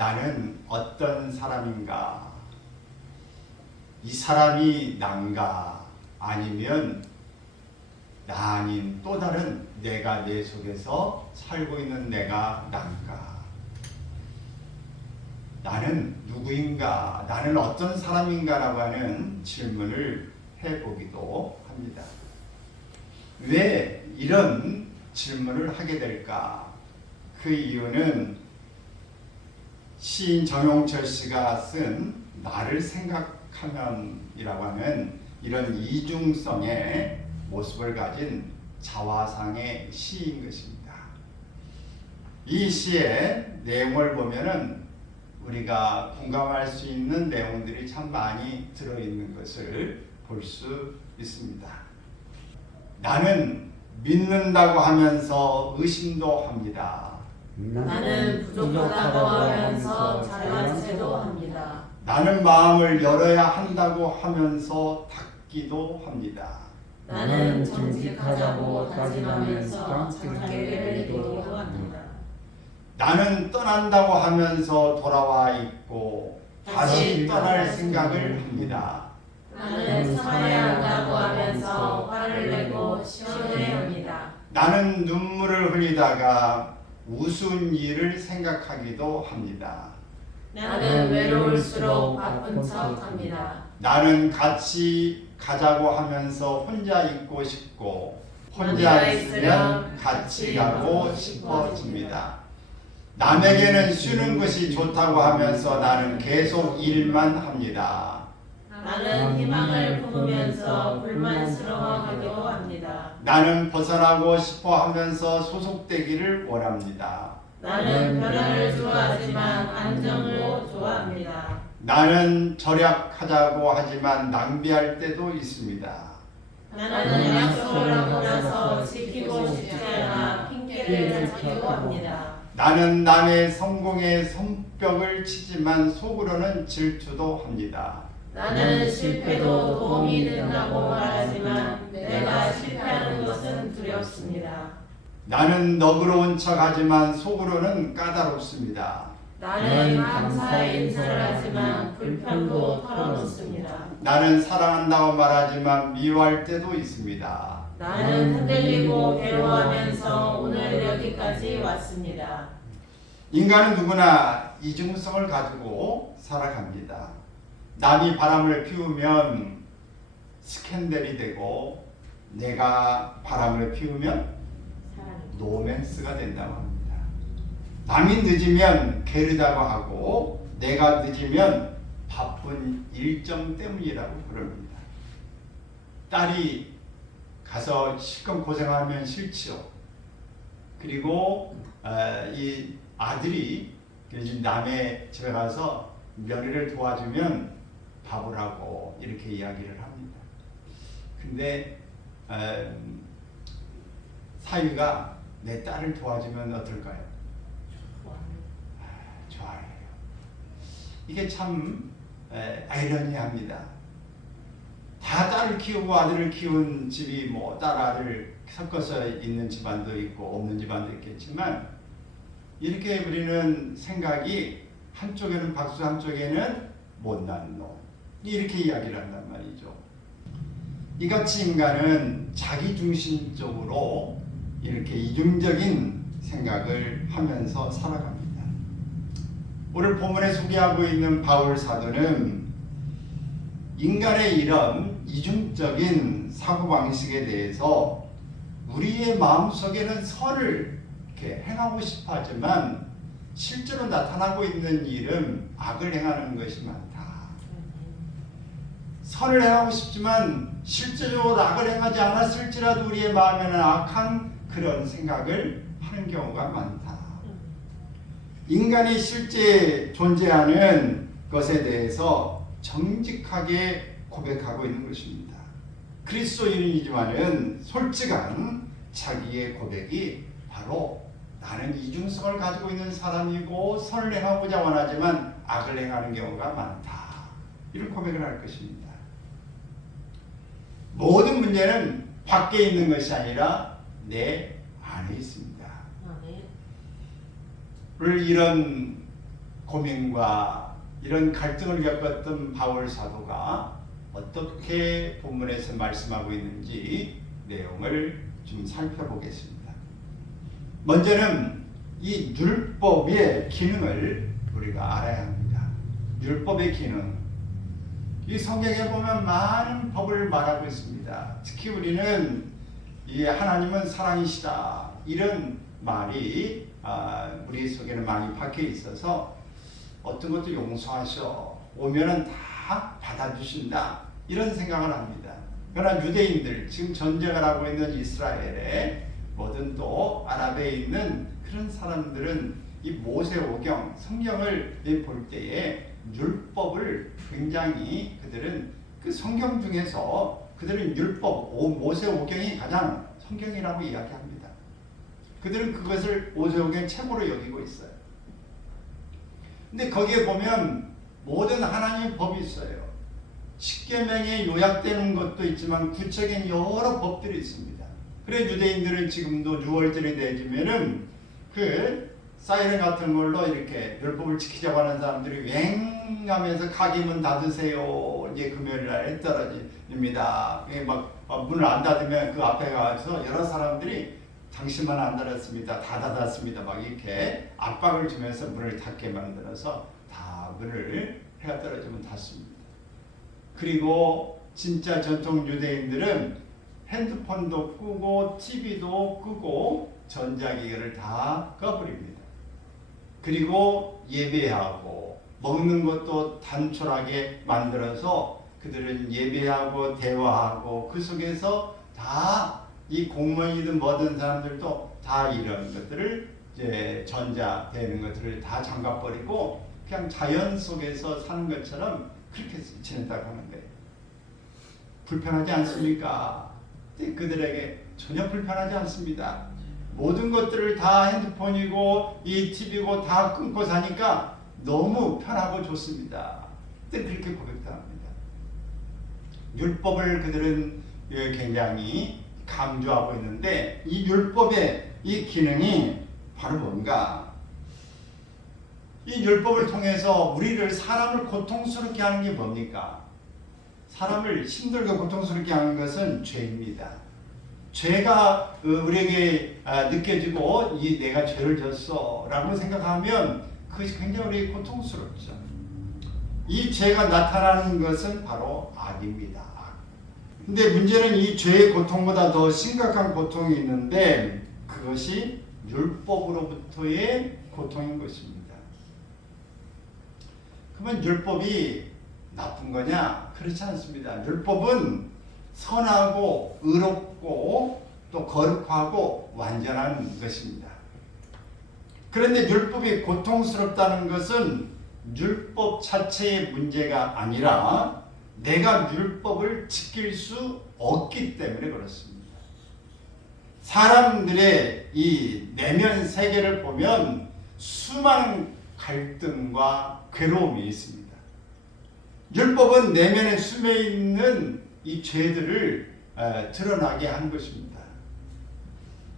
나는 어떤 사람인가? 이 사람이 난가? 아니면 나 아닌 또 다른 내가 내 속에서 살고 있는 내가 난가? 나는 누구인가? 나는 어떤 사람인가? 라고 하는 질문을 해보기도 합니다. 왜 이런 질문을 하게 될까? 그 이유는 시인 정용철 씨가 쓴 나를 생각하면이라고 하는 이런 이중성의 모습을 가진 자화상의 시인 것입니다. 이 시의 내용을 보면은 우리가 공감할 수 있는 내용들이 참 많이 들어있는 것을 볼 수 있습니다. 나는 믿는다고 하면서 의심도 합니다. 나는 부족하다고 하면서 잘난 체도 합니다. 나는 마음을 열어야 한다고 하면서 닫기도 합니다. 나는 정직하자고 다짐하면서 자기를 이기도 합니다. 나는 떠난다고 하면서 돌아와 있고 다시 떠날 생각을 합니다. 나는 참아야 한다고 하면서 화를 내고 시험해합니다. 나는 눈물을 흘리다가 우스운 일을 생각하기도 합니다. 나는 외로울수록 바쁜 척합니다. 나는 같이 가자고 하면서 혼자 있고 싶고 혼자 있으면 같이 가고 싶어집니다. 남에게는 쉬는 것이 좋다고 하면서 나는 계속 일만 합니다. 나는 희망을 품으면서 불만스러워하기도 합니다. 나는 벗어나고 싶어 하면서 소속되기를 원합니다. 나는 변화를 좋아하지만 안정도 좋아합니다. 나는 절약하자고 하지만 낭비할 때도 있습니다. 나는 약속을 하고 나서 지키고 싶지 않아 핑계를 찾기도 합니다. 나는 남의 성공에 손뼉을 치지만 속으로는 질투도 합니다. 나는 실패도 도움이 된다고 말하지만 내가 실패하는 것은 두렵습니다. 나는 너그러운 척하지만 속으로는 까다롭습니다. 나는 감사의 인사를 하지만 불평도 털어놓습니다. 나는 사랑한다고 말하지만 미워할 때도 있습니다. 나는 흔들리고 괴로워하면서 오늘 여기까지 왔습니다. 인간은 누구나 이중성을 가지고 살아갑니다. 남이 바람을 피우면 스캔들이 되고 내가 바람을 피우면 노맨스가 된다고 합니다. 남이 늦으면 게으르다고 하고 내가 늦으면 바쁜 일정 때문이라고 그럽니다. 딸이 가서 실컷 고생하면 싫죠. 그리고 이 아들이 남의 집에 가서 며느리를 도와주면 밥을 하고 이렇게 이야기를 합니다. 근데 사위가 내 딸을 도와주면 어떨까요? 좋아해요. 이게 참 아이러니합니다. 다 딸을 키우고 아들을 키운 집이 뭐 딸 아들 섞어서 있는 집안도 있고 없는 집안도 있겠지만 이렇게 우리는 생각이 한쪽에는 박수 한쪽에는 못난 놈 이렇게 이야기를 한단 말이죠. 이같이 인간은 자기중심적으로 이렇게 이중적인 생각을 하면서 살아갑니다. 오늘 본문에 소개하고 있는 바울 사도는 인간의 이런 이중적인 사고방식에 대해서 우리의 마음속에는 선을 이렇게 행하고 싶어 하지만 실제로 나타나고 있는 일은 악을 행하는 것이 많다. 선을 행하고 싶지만 실제적으로 악을 행하지 않았을지라도 우리의 마음에는 악한 그런 생각을 하는 경우가 많다. 인간이 실제 존재하는 것에 대해서 정직하게 고백하고 있는 것입니다. 그리스도인이지만은 솔직한 자기의 고백이 바로 나는 이중성을 가지고 있는 사람이고 선을 행하고자 원하지만 악을 행하는 경우가 많다. 이런 고백을 할 것입니다. 모든 문제는 밖에 있는 것이 아니라 내 안에 있습니다. 오늘 이런 고민과 이런 갈등을 겪었던 바울 사도가 어떻게 본문에서 말씀하고 있는지 내용을 좀 살펴보겠습니다. 먼저는 이 율법의 기능을 우리가 알아야 합니다. 율법의 기능. 이 성경에 보면 많은 법을 말하고 있습니다. 특히 우리는 이 하나님은 사랑이시다 이런 말이 우리 속에는 많이 박혀 있어서 어떤 것도 용서하셔 오면은 다 받아주신다 이런 생각을 합니다. 그러나 유대인들 지금 전쟁을 하고 있는 이스라엘에 뭐든 또 아랍에 있는 그런 사람들은 이 모세오경 성경을 볼 때에 율법을 굉장히 그들은 그 성경 중에서 그들은 율법 모세오경이 가장 성경이라고 이야기합니다. 그들은 그것을 모세오경 최고로 여기고 있어요. 근데 거기에 보면 모든 하나님의 법이 있어요. 십계명에 요약되는 것도 있지만 구체적인 여러 법들이 있습니다. 그래 유대인들은 지금도 6월절이 되면은 그 사이렌 같은 걸로 이렇게 율법을 지키자고 하는 사람들이 왱하면서 가게 문 닫으세요. 이제 금요일 날에 떨어집니다. 막 문을 안 닫으면 그 앞에 가서 여러 사람들이 당신만 안 닫았습니다. 다 닫았습니다. 막 이렇게 압박을 주면서 문을 닫게 만들어서 다 문을 해가 떨어지면 닫습니다. 그리고 진짜 전통 유대인들은 핸드폰도 끄고 TV도 끄고 전자기기를 다 꺼버립니다. 그리고 예배하고 먹는 것도 단촐하게 만들어서 그들은 예배하고 대화하고 그 속에서 다 이 공무원이든 뭐든 사람들도 다 이런 것들을 이제 전자되는 것들을 다 잠가버리고 그냥 자연 속에서 사는 것처럼 그렇게 지낸다고 하는 거예요. 불편하지 않습니까? 그들에게 전혀 불편하지 않습니다. 모든 것들을 다 핸드폰이고 이 TV고 다 끊고 사니까 너무 편하고 좋습니다. 그렇게 고백합니다. 율법을 그들은 굉장히 강조하고 있는데 이 율법의 이 기능이 바로 뭔가? 이 율법을 통해서 우리를 사람을 고통스럽게 하는 게 뭡니까? 사람을 힘들게 고통스럽게 하는 것은 죄입니다. 죄가 우리에게 느껴지고 내가 죄를 졌어 라고 생각하면 그것이 굉장히 우리에게 고통스럽죠. 이 죄가 나타나는 것은 바로 악입니다. 근데 문제는 이 죄의 고통보다 더 심각한 고통이 있는데 그것이 율법으로부터의 고통인 것입니다. 그러면 율법이 나쁜 거냐? 그렇지 않습니다. 율법은 선하고 의롭고 또 거룩하고 완전한 것입니다. 그런데 율법이 고통스럽다는 것은 율법 자체의 문제가 아니라 내가 율법을 지킬 수 없기 때문에 그렇습니다. 사람들의 이 내면 세계를 보면 수많은 갈등과 괴로움이 있습니다. 율법은 내면에 숨어 있는 이 죄들을 드러나게 한 것입니다.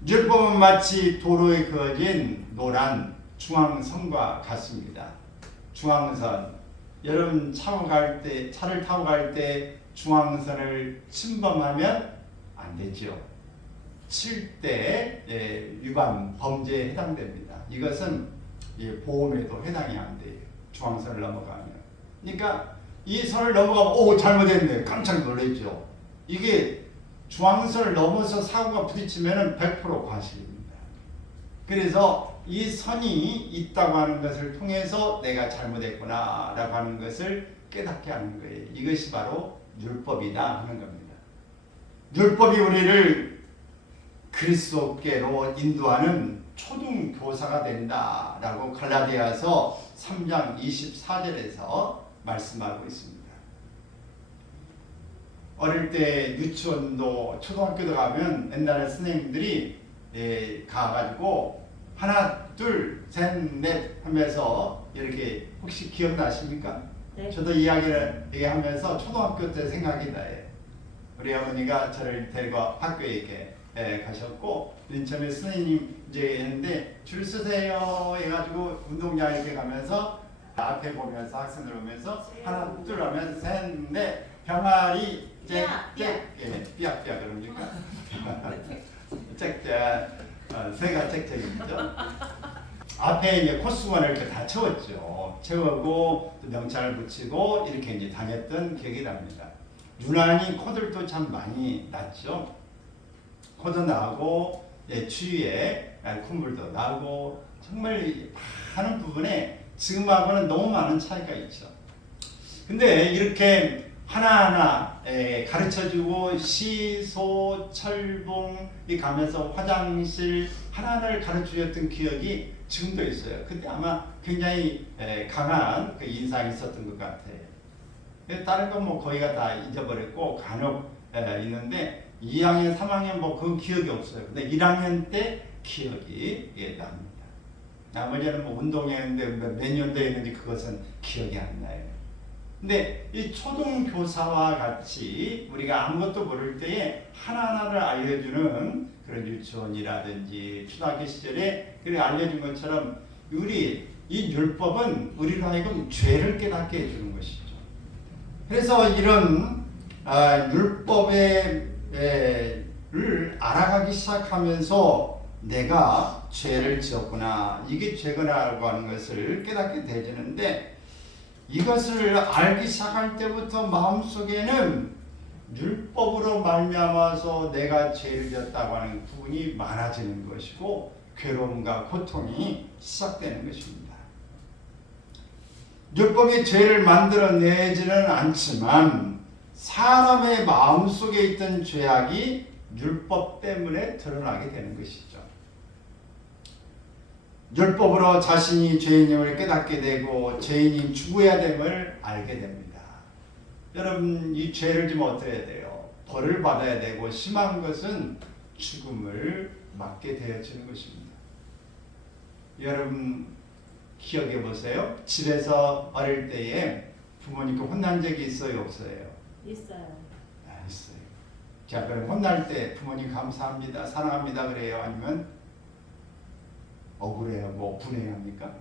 율법은 마치 도로에 그어진 노란 중앙선과 같습니다. 중앙선. 여러분 차를 타고 갈 때 중앙선을 침범하면 안 되죠. 칠 때 위반 범죄에 해당됩니다. 이것은 보험에도 해당이 안 돼요. 중앙선을 넘어가면. 그러니까 이 선을 넘어가면 잘못했네. 깜짝 놀랐죠. 이게 중앙선을 넘어서 사고가 부딪히면 100% 과실입니다. 그래서 이 선이 있다고 하는 것을 통해서 내가 잘못했구나 라고 하는 것을 깨닫게 하는 거예요. 이것이 바로 율법이다 하는 겁니다. 율법이 우리를 그리스도께로 인도하는 초등교사가 된다라고 갈라디아서 3장 24절에서 말씀하고 있습니다. 어릴 때 유치원도 초등학교도 가면 옛날에 선생님들이 가가지고 하나 둘 셋 넷 하면서 이렇게 혹시 기억나십니까? 네. 저도 이야기를 얘기하면서 초등학교 때 생각이 나요. 우리 어머니가 저를 데리고 학교에 이렇게 가셨고 맨 처음에 선생님 이제 했는데 줄 서세요 해가지고 운동장 이렇게 가면서 앞에 보면서 학생들 보면서 하나 둘 하면 셋, 넷 병아리 삐약삐약 그럽니까? 새가 짹짹이죠. 앞에 이제 코스만을 이렇게 다 채웠죠. 채우고 또 명찰을 붙이고 이렇게 이제 다녔던 기억이 납니다. 유난히 코들도 참 많이 났죠. 코도 나고 추위에 콧물도 나고 정말 많은 부분에 지금하고는 너무 많은 차이가 있죠. 근데 이렇게 하나하나 가르쳐주고 시, 철, 봉이 가면서 화장실 하나하나를 가르쳐줬던 기억이 지금도 있어요. 그때 아마 굉장히 강한 그 인상이 있었던 것 같아요. 다른 건 뭐 거의가 다 잊어버렸고 간혹 있는데 2학년, 3학년 뭐 그 기억이 없어요. 근데 1학년 때 기억이 납니다. 나머지는 뭐 운동했는데 몇 년도에 했는지 그것은 기억이 안 나요. 근데 이 초등교사와 같이 우리가 아무것도 모를 때에 하나하나를 알려주는 그런 유치원이라든지 초등학교 시절에 그렇게 알려준 것처럼 이 율법은 우리로 하여금 죄를 깨닫게 해주는 것이죠. 그래서 이런 율법을 알아가기 시작하면서 내가 죄를 지었구나, 이게 죄구나라고 하는 것을 깨닫게 되지는데, 이것을 알기 시작할 때부터 마음속에는 율법으로 말미암아서 내가 죄를 지었다고 하는 부분이 많아지는 것이고 괴로움과 고통이 시작되는 것입니다. 율법이 죄를 만들어내지는 않지만 사람의 마음속에 있던 죄악이 율법 때문에 드러나게 되는 것이죠. 율법으로 자신이 죄인임을 깨닫게 되고 죄인이 죽어야 됨을 알게 됩니다. 여러분, 이 죄를 지면 어떻게 돼요? 벌을 받아야 되고 심한 것은 죽음을 맞게 되어지는 것입니다. 여러분 기억해 보세요. 집에서 어릴 때에 부모님께 혼난 적이 있어요, 없어요? 있어요. 있어요. 자, 그럼 혼날 때 부모님 감사합니다, 사랑합니다 그래요? 아니면 억울해요? 뭐 분해합니까?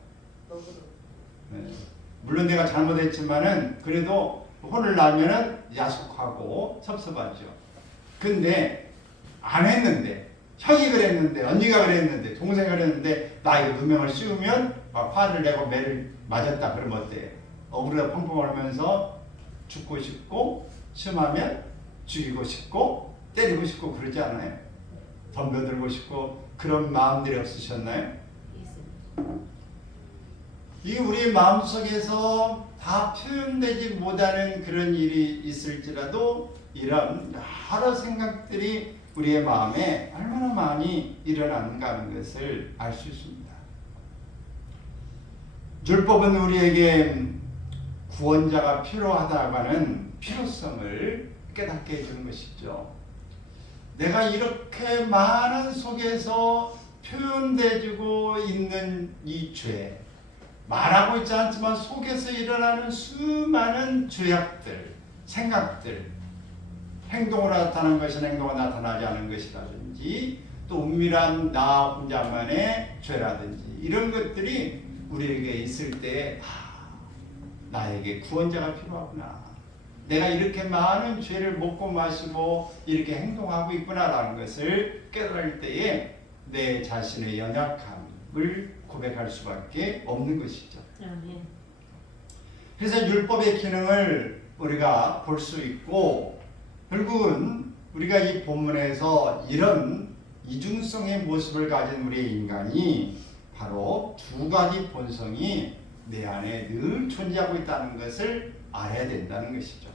네. 물론 내가 잘못했지만은 그래도 혼을 나면은 야속하고 섭섭하죠. 근데 안 했는데, 형이 그랬는데, 언니가 그랬는데, 동생이 그랬는데 나 이거 누명을 씌우면 막 화를 내고 매를 맞았다 그러면 어때요? 억울해 펑펑 하면서 죽고 싶고, 심하면 죽이고 싶고 때리고 싶고 그러지 않아요? 덤벼들고 싶고 그런 마음들이 없으셨나요? 이 우리 마음속에서 다 표현되지 못하는 그런 일이 있을지라도 이런 여러 생각들이 우리의 마음에 얼마나 많이 일어나는가 하는 것을 알 수 있습니다. 율법은 우리에게 구원자가 필요하다고 하는 필요성을 깨닫게 해주는 것이죠. 내가 이렇게 많은 속에서 표현되고 있는 이 죄, 말하고 있지 않지만 속에서 일어나는 수많은 죄악들, 생각들, 행동으로 나타나는 것이 행동으로 나타나지 않은 것이라든지 또 은밀한 나 혼자만의 죄라든지 이런 것들이 우리에게 있을 때 나에게 구원자가 필요하구나, 내가 이렇게 많은 죄를 먹고 마시고 이렇게 행동하고 있구나라는 것을 깨달을 때에 내 자신의 연약함을 고백할 수밖에 없는 것이죠. 그래서 율법의 기능을 우리가 볼 수 있고, 결국은 우리가 이 본문에서 이런 이중성의 모습을 가진 우리의 인간이 바로 두 가지 본성이 내 안에 늘 존재하고 있다는 것을 알아야 된다는 것이죠.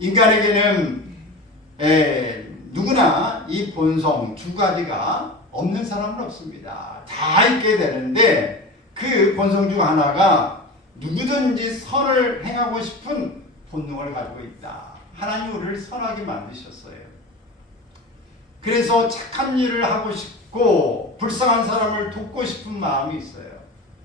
인간에게는 누구나 이 본성 두 가지가 없는 사람은 없습니다. 다 있게 되는데 그 본성 중 하나가 누구든지 선을 행하고 싶은 본능을 가지고 있다. 하나님 우리를 선하게 만드셨어요. 그래서 착한 일을 하고 싶고 불쌍한 사람을 돕고 싶은 마음이 있어요.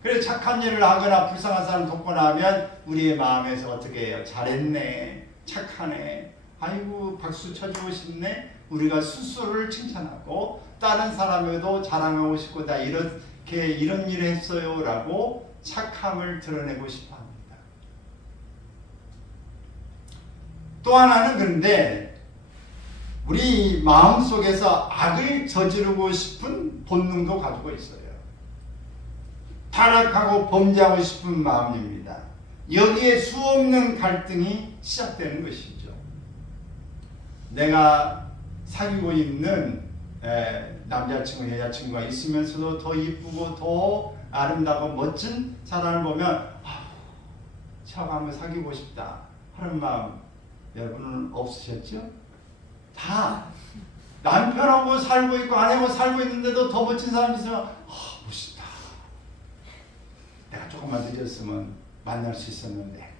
그래서 착한 일을 하거나 불쌍한 사람을 돕고 나면 우리의 마음에서 어떻게 해요? 잘했네, 착하네, 아이고 박수 쳐주고 싶네. 우리가 스스로를 칭찬하고 다른 사람에도 자랑하고 싶고 나 이런 일을 했어요 라고 착함을 드러내고 싶어 합니다. 또 하나는 그런데 우리 마음속에서 악을 저지르고 싶은 본능도 가지고 있어요. 타락하고 범죄하고 싶은 마음입니다. 여기에 수없는 갈등이 시작되는 것이죠. 내가 사귀고 있는 남자친구, 여자친구가 있으면서도 더 이쁘고 더 아름다고 멋진 사람을 보면 저하고 한번 사귀고 싶다 하는 마음 여러분은 없으셨죠? 다 남편하고 살고 있고 아내하고 살고 있는데도 더 멋진 사람이 있으면 멋있다. 내가 조금만 늦었으면 만날 수 있었는데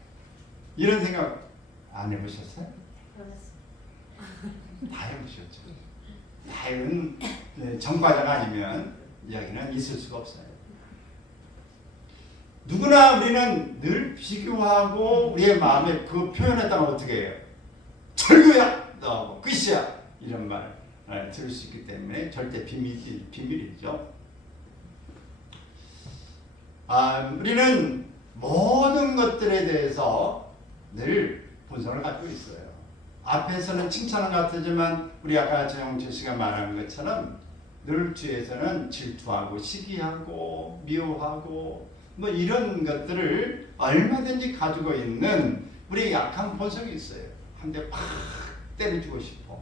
이런 생각 안 해보셨어요? 다 해보셨죠. 다른 전과자가 아니면 이야기는 있을 수가 없어요. 누구나 우리는 늘 비교하고 우리의 마음에 그 표현했다면 어떻게 해요? 절교야! 너하고 끝이야! 이런 말 들을 수 있기 때문에 절대 비밀이죠. 우리는 모든 것들에 대해서 늘 본성을 갖고 있어요. 앞에서는 칭찬은 같지만 우리 아까 정영철 씨가 말한 것처럼 늘 뒤에서는 질투하고 시기하고 미워하고 뭐 이런 것들을 얼마든지 가지고 있는 우리 약한 본성이 있어요. 한 대 팍 때려주고 싶어.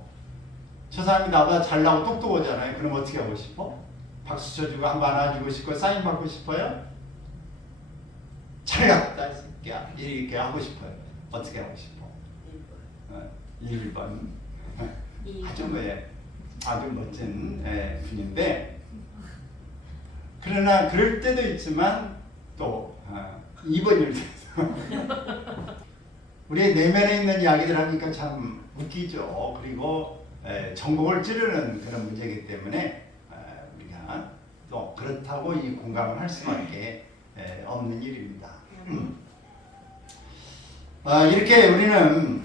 저 사람이 나보다 잘나고 똑똑하잖아요. 그럼 어떻게 하고 싶어? 박수 쳐주고 한번 안아주고 싶고 사인 받고 싶어요? 잘갔다 이 새끼야 이렇게 하고 싶어요. 어떻게 하고 싶어? 1번 아주 멋진 분인데 그러나 그럴 때도 있지만 또 2번일 때도 우리의 내면에 있는 이야기들 하니까 참 웃기죠. 그리고 전곡을 찌르는 그런 문제이기 때문에 우리가 또 그렇다고 이 공감을 할 수밖에 없는 일입니다. 이렇게 우리는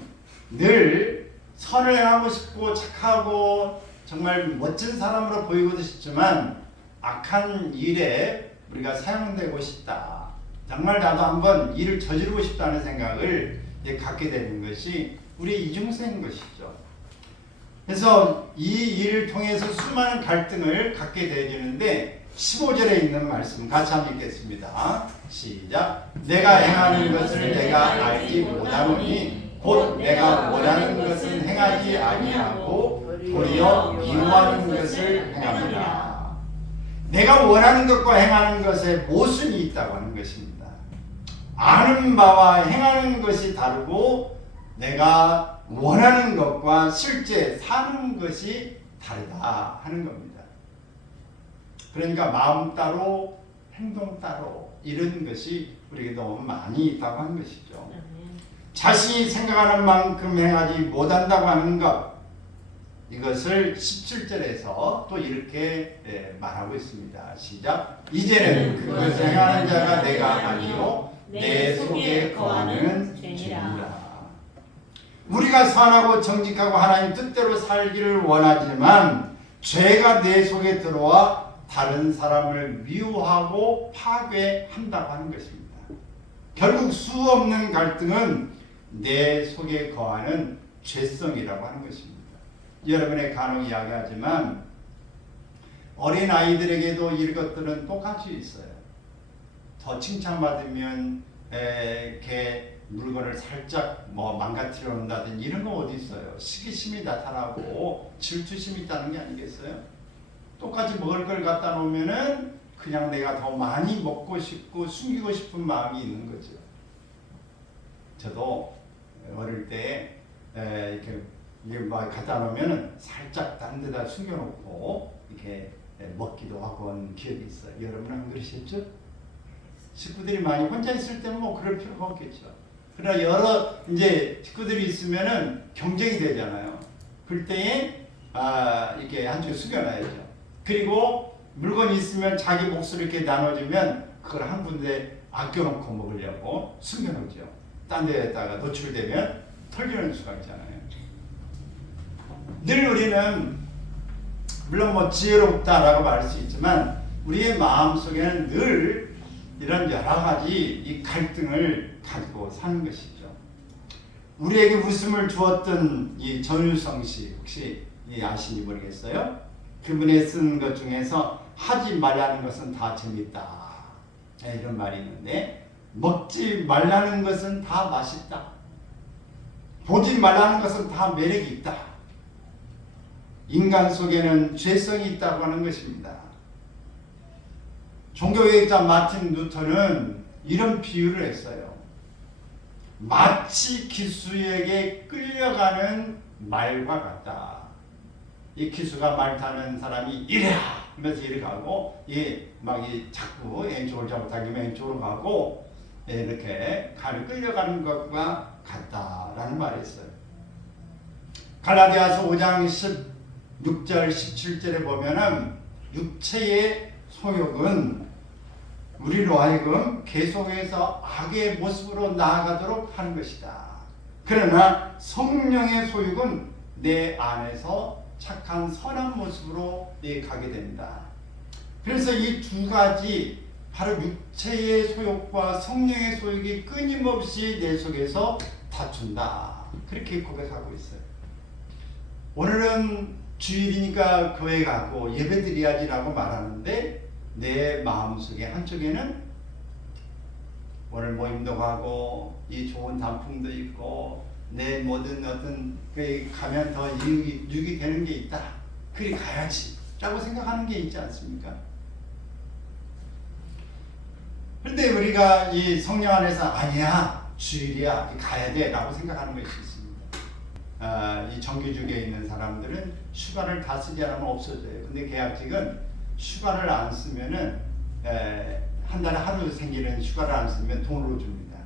늘 선을 행하고 싶고 착하고 정말 멋진 사람으로 보이고도 싶지만 악한 일에 우리가 사용되고 싶다. 정말 나도 한번 일을 저지르고 싶다는 생각을 갖게 되는 것이 우리 이중성인 것이죠. 그래서 이 일을 통해서 수많은 갈등을 갖게 되어지는데 15절에 있는 말씀 같이 한번 읽겠습니다. 시작. 내가 행하는 것을 내가 알지 못하노니 곧 내가 원하는 것은 행하지 아니하고 도리어 미워하는 것을 행합니다. 내가 원하는 것과 행하는 것에 모순이 있다고 하는 것입니다. 아는 바와 행하는 것이 다르고 내가 원하는 것과 실제 사는 것이 다르다 하는 겁니다. 그러니까 마음 따로 행동 따로 이런 것이 우리에게 너무 많이 있다고 하는 것이죠. 자신이 생각하는 만큼 행하지 못한다고 하는 것, 이것을 17절에서 또 이렇게 말하고 있습니다. 시작. 이제는 그것을 행하는 자가 내가 아니요 내 속에 거하는 죄니라. 우리가 선하고 정직하고 하나님 뜻대로 살기를 원하지만 죄가 내 속에 들어와 다른 사람을 미워하고 파괴한다고 하는 것입니다. 결국 수없는 갈등은 내 속에 거하는 죄성이라고 하는 것입니다. 여러분의 간혹 이야기하지만 어린 아이들에게도 이것들은 똑같이 있어요. 더 칭찬받으면 걔 물건을 살짝 망가뜨려 놓는다든지 이런 거 어디 있어요. 시기심이 나타나고 질투심이 있다는 게 아니겠어요? 똑같이 먹을 걸 갖다 놓으면은 그냥 내가 더 많이 먹고 싶고 숨기고 싶은 마음이 있는 거죠. 저도 어릴 때 이렇게 갖다 놓으면은 살짝 다른 데다 숨겨놓고 이렇게 먹기도 하고 한 기억이 있어요. 여러분 안 그러셨죠? 식구들이 많이 혼자 있을 때는 뭐 그럴 필요가 없겠죠. 그러나 여러 이제 식구들이 있으면은 경쟁이 되잖아요. 그럴 때에 이렇게 한쪽에 숨겨놔야죠. 그리고 물건이 있으면 자기 몫을 이렇게 나눠주면 그걸 한 군데 아껴놓고 먹으려고 숨겨놓죠. 딴 데에다가 노출되면 털리는 수가 있잖아요. 늘 우리는 물론 지혜롭다라고 말할 수 있지만 우리의 마음 속에는 늘 이런 여러 가지 이 갈등을 가지고 사는 것이죠. 우리에게 웃음을 주었던 이 전유성 씨 혹시 아시는지 모르겠어요. 그분이 쓴 것 중에서 하지 말라는 것은 다 재밌다 이런 말이 있는데, 먹지 말라는 것은 다 맛있다, 보지 말라는 것은 다 매력이 있다, 인간 속에는 죄성이 있다고 하는 것입니다. 종교개혁자 마틴 루터는 이런 비유를 했어요. 마치 기수에게 끌려가는 말과 같다. 이 기수가 말 타는 사람이 이래야 하면서 이렇게 가고, 자꾸 왼쪽을 잘못하면 왼쪽으로 가고, 이렇게 끌려가는 것과 같다라는 말이 있어요. 갈라디아서 5장 16절 17절에 보면은 육체의 소욕은 우리로 하여금 계속해서 악의 모습으로 나아가도록 하는 것이다. 그러나 성령의 소욕은 내 안에서 착한 선한 모습으로 가게 됩니다. 그래서 이 두 가지, 바로 육체의 소욕과 성령의 소욕이 끊임없이 내 속에서 다툰다, 그렇게 고백하고 있어요. 오늘은 주일이니까 교회 가고 예배 드려야지라고 말하는데, 내 마음속에 한쪽에는 오늘 모임도 가고 이 좋은 단풍도 있고 내 모든 어떤 가면 더 유익이 되는 게 있다, 그리 가야지 라고 생각하는 게 있지 않습니까? 그런데 우리가 이 성령 안에서 아니야, 주일이야, 가야 돼 라고 생각하는 것이 있습니다. 이 정규직에 있는 사람들은 휴가를 다 쓰지 않으면 없어져요. 근데 계약직은 휴가를 안 쓰면은 한 달에 하루 생기는 휴가를 안 쓰면 돈으로 줍니다.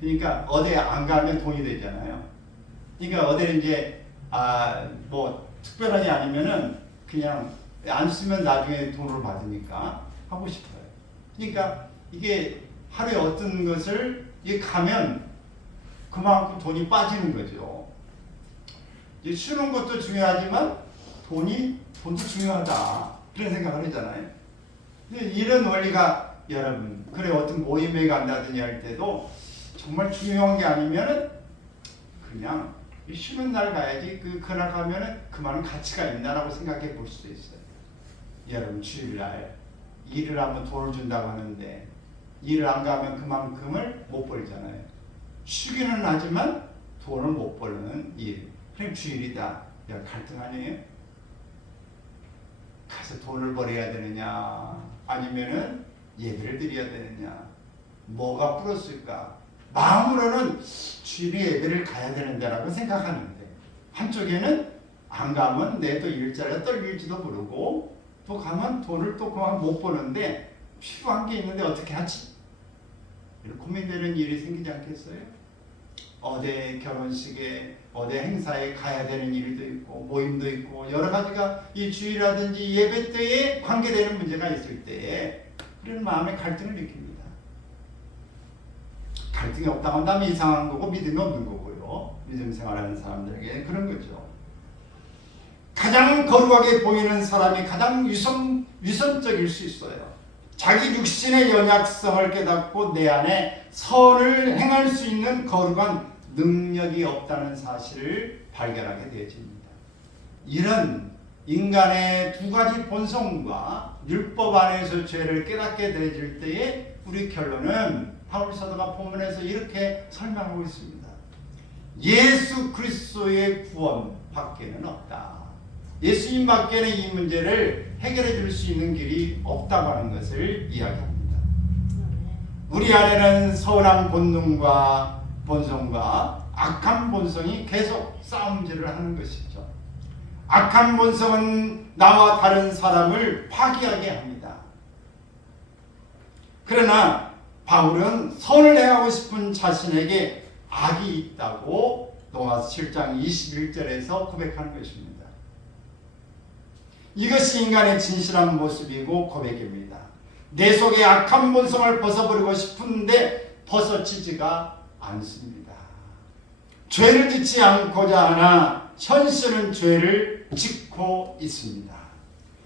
그러니까 어디 안 가면 돈이 되잖아요. 그러니까 어디를 이제 뭐 특별하게 아니면은 그냥 안 쓰면 나중에 돈을 받으니까 하고 싶어요. 그러니까 이게 하루에 어떤 것을 가면 그만큼 돈이 빠지는 거죠. 쉬는 것도 중요하지만 돈도 중요하다, 그런 생각을 하잖아요. 이런 원리가 여러분, 그래 어떤 모임에 간다든지 할 때도 정말 중요한 게 아니면은 그냥 쉬는 날 가야지, 그날 가면은 그만한 가치가 있나라고 생각해 볼 수도 있어요. 여러분, 주일날 일을 하면 돈을 준다고 하는데 일을 안 가면 그만큼을 못 벌잖아요. 쉬기는 하지만 돈을 못 버는 일, 그럼 주일이다. 갈등 아니에요? 가서 돈을 벌어야 되느냐, 아니면은 예배를 드려야 되느냐, 뭐가 플러스일까? 마음으로는 주일에 예배를 가야 되는데라고 생각하는데, 한쪽에는 안 가면 내 또 일자리가 떨릴지도 모르고, 또 가면 돈을 또 그만 못 버는데 필요한 게 있는데 어떻게 하지? 이런 고민되는 일이 생기지 않겠어요? 어디 결혼식에, 어디 행사에 가야 되는 일도 있고 모임도 있고 여러 가지가 이 주일이라든지 예배 때에 관계되는 문제가 있을 때에 그런 마음의 갈등을 느낍니다. 갈등이 없다고 한다면 이상한 거고 믿음이 없는 거고요. 믿음 생활하는 사람들에게 그런 거죠. 가장 거룩하게 보이는 사람이 가장 위선적일 수 있어요. 자기 육신의 연약성을 깨닫고 내 안에 선을 행할 수 있는 거룩한 능력이 없다는 사실을 발견하게 되어집니다. 이런 인간의 두 가지 본성과 율법 안에서 죄를 깨닫게 되어질 때에 우리 결론은 바울 사도가 본문에서 이렇게 설명하고 있습니다. 예수 그리스도의 구원 밖에는 없다. 예수님 밖에는 이 문제를 해결해 줄 수 있는 길이 없다고 하는 것을 이야기합니다. 우리 안에는 선한 본능과 본성과 악한 본성이 계속 싸움질을 하는 것이죠. 악한 본성은 나와 다른 사람을 파괴하게 합니다. 그러나 바울은 선을 행하고 싶은 자신에게 악이 있다고 로마서 7장 21절에서 고백하는 것입니다. 이것이 인간의 진실한 모습이고 고백입니다. 내 속의 악한 본성을 벗어버리고 싶은데 벗어지지가 않습니다. 죄를 짓지 않고자 하나 현실은 죄를 짓고 있습니다.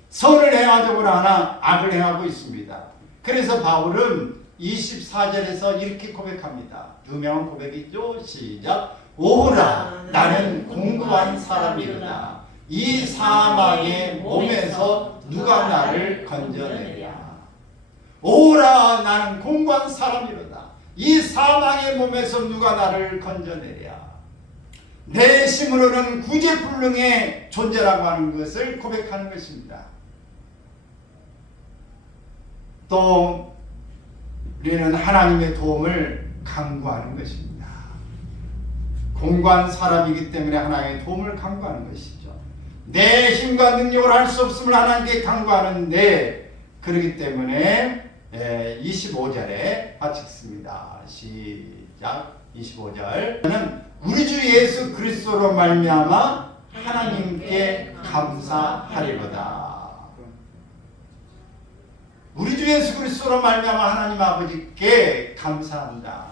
선을 행하려고 하나 악을 행하고 있습니다. 그래서 바울은 24절에서 이렇게 고백합니다. 유명한 고백이죠. 시작. 오라 나는 공고한 사람이로다. 이 사망의 몸에서 누가 나를 건져내랴. 오라 나는 공고한 사람이로다. 이 사망의 몸에서 누가 나를 건져내랴. 내 힘으로는 구제불능의 존재라고 하는 것을 고백하는 것입니다. 또 우리는 하나님의 도움을 간구하는 것입니다. 공고한 사람이기 때문에 하나님의 도움을 간구하는 것이죠. 내 힘과 능력을 할 수 없음을 하나님께 간구하는데, 그렇기 때문에 25절에 같이 읽습니다. 시작. 25절. 저는 우리 주 예수 그리스도로 말미암아 하나님께 감사하리로다. 우리 주 예수 그리스도로 말미암아 하나님 아버지께 감사한다.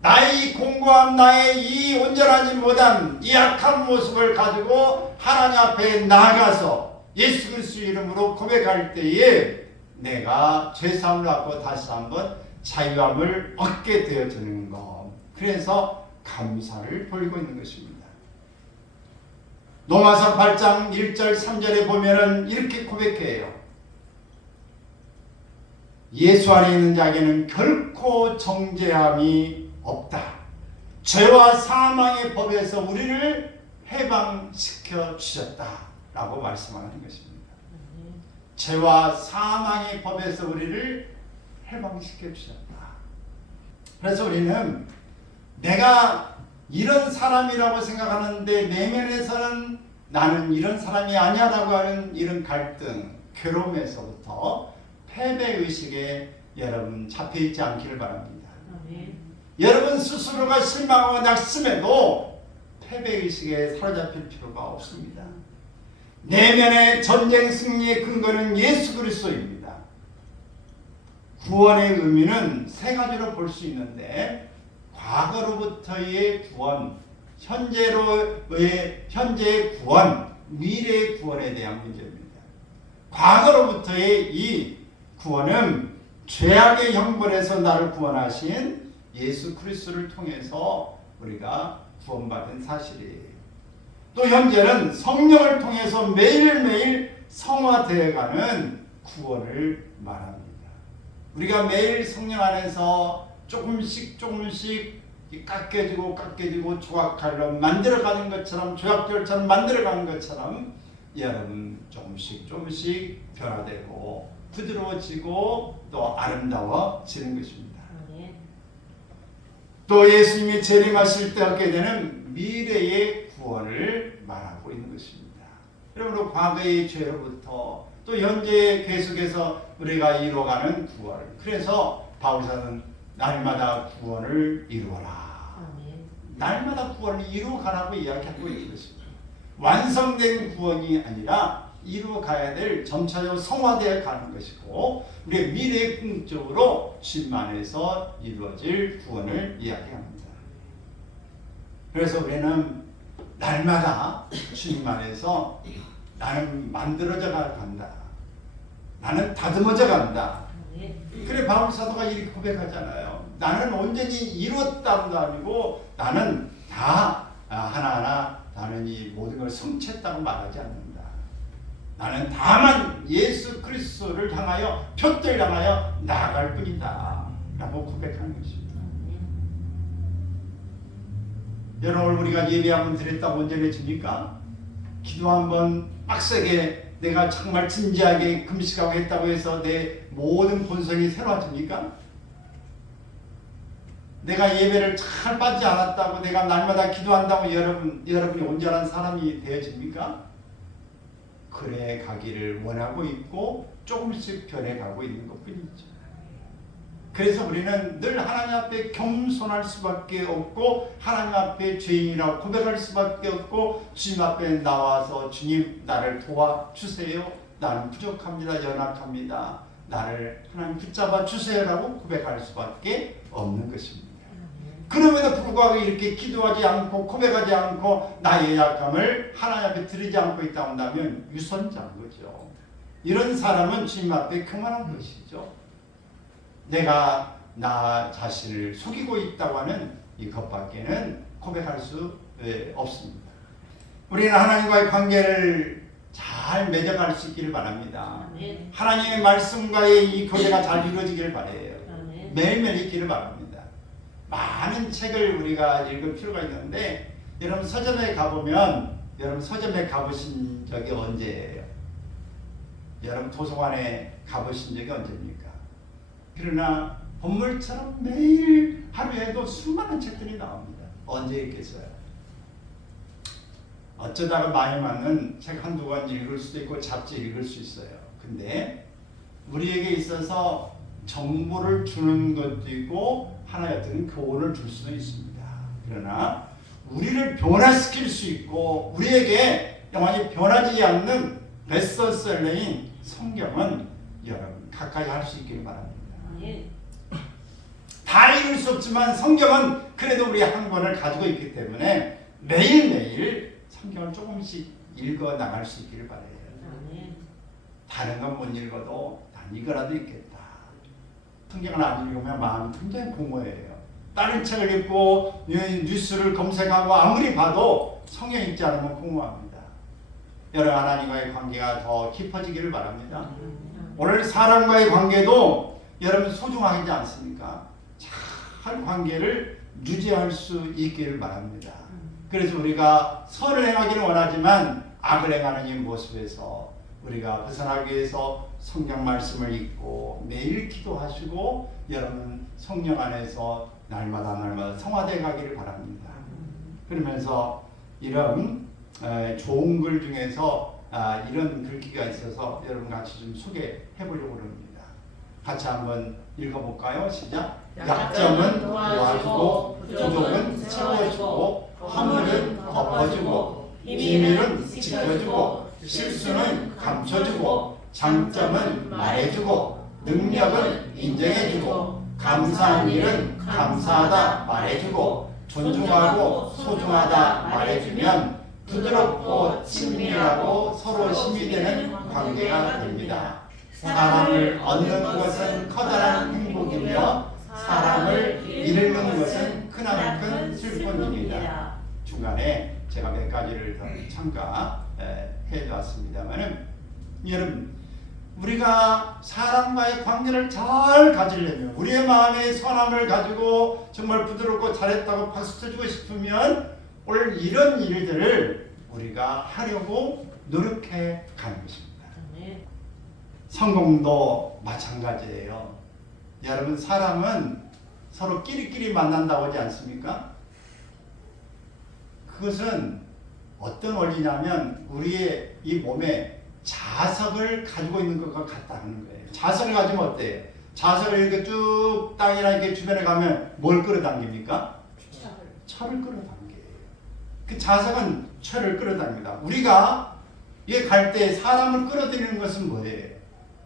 나의 공고함, 나의 이 온전하지 못한 이 약한 모습을 가지고 하나님 앞에 나아가서 예수 그리스도 이름으로 고백할 때에 내가 죄사함을 받고 다시 한번 자유함을 얻게 되어지는 것. 그래서 감사를 돌리고 있는 것입니다. 로마서 8장 1절 3절에 보면은 이렇게 고백해요. 예수 안에 있는 자에게는 결코 정죄함이 없다. 죄와 사망의 법에서 우리를 해방시켜 주셨다 라고 말씀하는 것입니다. 죄와 사망의 법에서 우리를 해방시켜 주셨다. 그래서 우리는 내가 이런 사람이라고 생각하는데 내면에서는 나는 이런 사람이 아니야 라고 하는 이런 갈등, 괴로움에서부터 패배의식에 여러분 잡혀있지 않기를 바랍니다. 여러분 스스로가 실망하고 낙심해도 패배의식에 사로잡힐 필요가 없습니다. 내면의 전쟁 승리의 근거는 예수 그리스도입니다. 구원의 의미는 세 가지로 볼 수 있는데, 과거로부터의 구원, 현재의 구원, 미래의 구원에 대한 문제입니다. 과거로부터의 이 구원은 죄악의 형벌에서 나를 구원하신 예수 그리스도를 통해서 우리가 구원받은 사실이에요. 또 현재는 성령을 통해서 매일매일 성화되어가는 구원을 말합니다. 우리가 매일 성령 안에서 조금씩 깎여지고 조각칼로 만들어가는 것처럼, 조약돌처럼 만들어가는 것처럼 여러분 조금씩 변화되고 부드러워지고 또 아름다워지는 것입니다. 또 예수님이 재림하실 때 얻게 되는 미래의 구원을 말하고 있는 것입니다. 여러분, 과거의 죄로부터 또 현재 계속해서 우리가 이루어가는 구원. 그래서 바울사는 날마다 구원을 이루어라. 날마다 구원을 이루어가라고 이야기하고 있는 것입니다. 완성된 구원이 아니라 이루어가야 될 점차적으로 성화되어 가는 것이고, 우리의 미래의 궁극적으로 주님 안에서 이루어질 구원을 이야기합니다. 그래서 우리는 날마다 주님 안에서 나는 만들어져 간다. 나는 다듬어져 간다. 그래 바울 사도가 이렇게 고백하잖아요. 나는 온전히 이루었다도 아니고 나는 다 하나하나 나는 이 모든 걸 성취했다고 말하지 않는다. 나는 다만 예수 그리스도를 향하여 표대를 향하여 나아갈 뿐이다 라고 고백하는 것입니다. 여러분, 우리가 예배 한번 드렸다고 온전해집니까? 기도 한번 빡세게 내가 정말 진지하게 금식하고 했다고 해서 내 모든 본성이 새로워집니까? 내가 예배를 잘 받지 않았다고 내가 날마다 기도한다고 여러분이 온전한 사람이 되어집니까? 그래 가기를 원하고 있고 조금씩 변해가고 있는 것뿐이죠. 그래서 우리는 늘 하나님 앞에 겸손할 수밖에 없고, 하나님 앞에 죄인이라고 고백할 수밖에 없고, 주님 앞에 나와서 주님 나를 도와주세요. 나는 부족합니다. 연약합니다. 나를 하나님 붙잡아 주세요라고 고백할 수밖에 없는 것입니다. 그럼에도 불구하고 이렇게 기도하지 않고 고백하지 않고 나의 약함을 하나님 앞에 드리지 않고 있다 한다면 유선자인 거죠. 이런 사람은 주님 앞에 교만한 것이죠. 내가 나 자신을 속이고 있다고 하는 이것밖에는 고백할 수 없습니다. 우리는 하나님과의 관계를 잘 맺어갈 수 있기를 바랍니다. 아멘. 하나님의 말씀과의 이 교제가 잘 이루어지기를 바라요. 아멘. 매일매일 있기를 바랍니다. 많은 책을 우리가 읽을 필요가 있는데 여러분 서점에 가보면 여러분 서점에 가보신 적이 언제예요? 여러분 도서관에 가보신 적이 언제입니까? 그러나 본물처럼 매일 하루에도 수많은 책들이 나옵니다. 언제 읽겠어요? 어쩌다가 많이 맞는 책 한두 권 읽을 수도 있고 잡지 읽을 수 있어요. 근데 우리에게 있어서 정보를 주는 것도 있고 하나의 어떤 교훈을 줄 수도 있습니다. 그러나 우리를 변화시킬 수 있고 우리에게 영원히 변하지 않는 베스트셀러인 성경은 여러분 가까이 할 수 있기를 바랍니다. 아멘. 다 읽을 수 없지만 성경은 그래도 우리 한 권을 가지고 있기 때문에 매일매일 성경을 조금씩 읽어 나갈 수 있기를 바라요. 아멘. 다른 건 못 읽어도 난 이거라도 읽겠다. 성경을 안 읽으면 마음이 굉장히 공허해요. 다른 책을 읽고 뉴스를 검색하고 아무리 봐도 성경 읽지 않으면 공허합니다. 여러분 하나님과의 관계가 더 깊어지기를 바랍니다. 오늘 사람과의 관계도 여러분 소중하지 않습니까? 잘 관계를 유지할 수 있기를 바랍니다. 그래서 우리가 선을 행하기를 원하지만 악을 행하는 이 모습에서 우리가 벗어나기 위해서 성경 말씀을 읽고 매일 기도하시고 여러분 성령 안에서 날마다 성화되어 가기를 바랍니다. 그러면서 이런 좋은 글 중에서 이런 글귀가 있어서 여러분 같이 좀 소개해 보려고 합니다. 같이 한번 읽어볼까요? 시작. 약점은 도와주고 부족은 채워주고 허물은 덮어주고 비밀은 지켜주고 실수는 감춰주고 장점은 말해주고 능력은 인정해주고 감사한 일은 감사하다 말해주고 존중하고 소중하다 말해주면 부드럽고 친밀하고 서로 힘이 되는 관계가 됩니다. 사람을 얻는 것은 커다란 행복이며 사람을 잃는 것은 크나큰 슬픔입니다. 중간에 제가 몇 가지를 더 첨가해놨습니다만은 여러분 우리가 사람과의 관계를 잘 가지려면 우리의 마음에 선함을 가지고 정말 부드럽고 잘했다고 박수 쳐주고 싶으면 오늘 이런 일들을 우리가 하려고 노력해 가는 것입니다. 성공도 마찬가지예요. 여러분 사람은 서로 끼리끼리 만난다고 하지 않습니까? 그것은 어떤 원리냐면 우리의 이 몸에 자석을 가지고 있는 것과 같다는 거예요. 자석을 가지면 어때요? 자석을 이렇게 쭉 땅이나 이렇게 주변에 가면 뭘 끌어당깁니까? 철을 끌어당겨요. 그 자석은 철을 끌어당깁니다. 우리가 갈 때 사람을 끌어들이는 것은 뭐예요?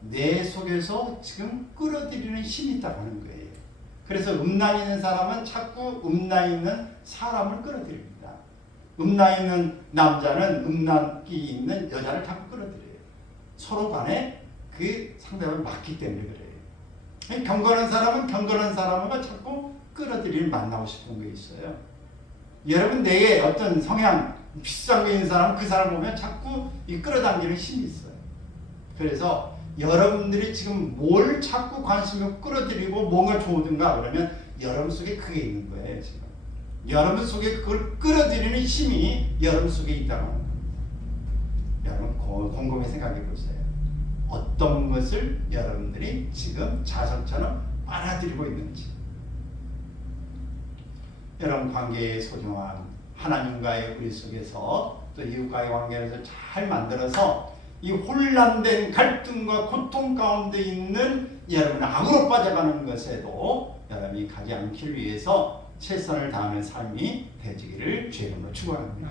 내 속에서 지금 끌어들이는 힘이 있다고 하는 거예요. 그래서 음란 있는 사람은 자꾸 음란 있는 사람을 끌어들입니다. 음란 있는 남자는 음란기 있는 여자를 자꾸 끌어들여요. 서로 간에 그 상대방을 맞기 때문에 그래요. 경건한 사람은 경건한 사람을 자꾸 끌어들이는 만나고 싶은 게 있어요. 여러분 내게 어떤 성향 비슷한 게 있는 사람은 그 사람 보면 자꾸 이 끌어당기는 힘이 있어요. 그래서 여러분들이 지금 뭘 자꾸 관심을 끌어들이고 뭔가 좋으든가 그러면 여러분 속에 그게 있는 거예요. 지금 여러분 속에 그걸 끌어들이는 힘이 여러분 속에 있다고 합니다. 여러분 곰곰이 생각해 보세요. 어떤 것을 여러분들이 지금 자석처럼 빨아들이고 있는지. 여러분 관계의 소중함, 하나님과의 우리 속에서 또 이웃과의 관계에서 잘 만들어서 이 혼란된 갈등과 고통 가운데 있는 여러분 악으로 빠져가는 것에도 여러분이 가지 않기 위해서 최선을 다하는 삶이 되시기를 주의 이름으로 축원합니다.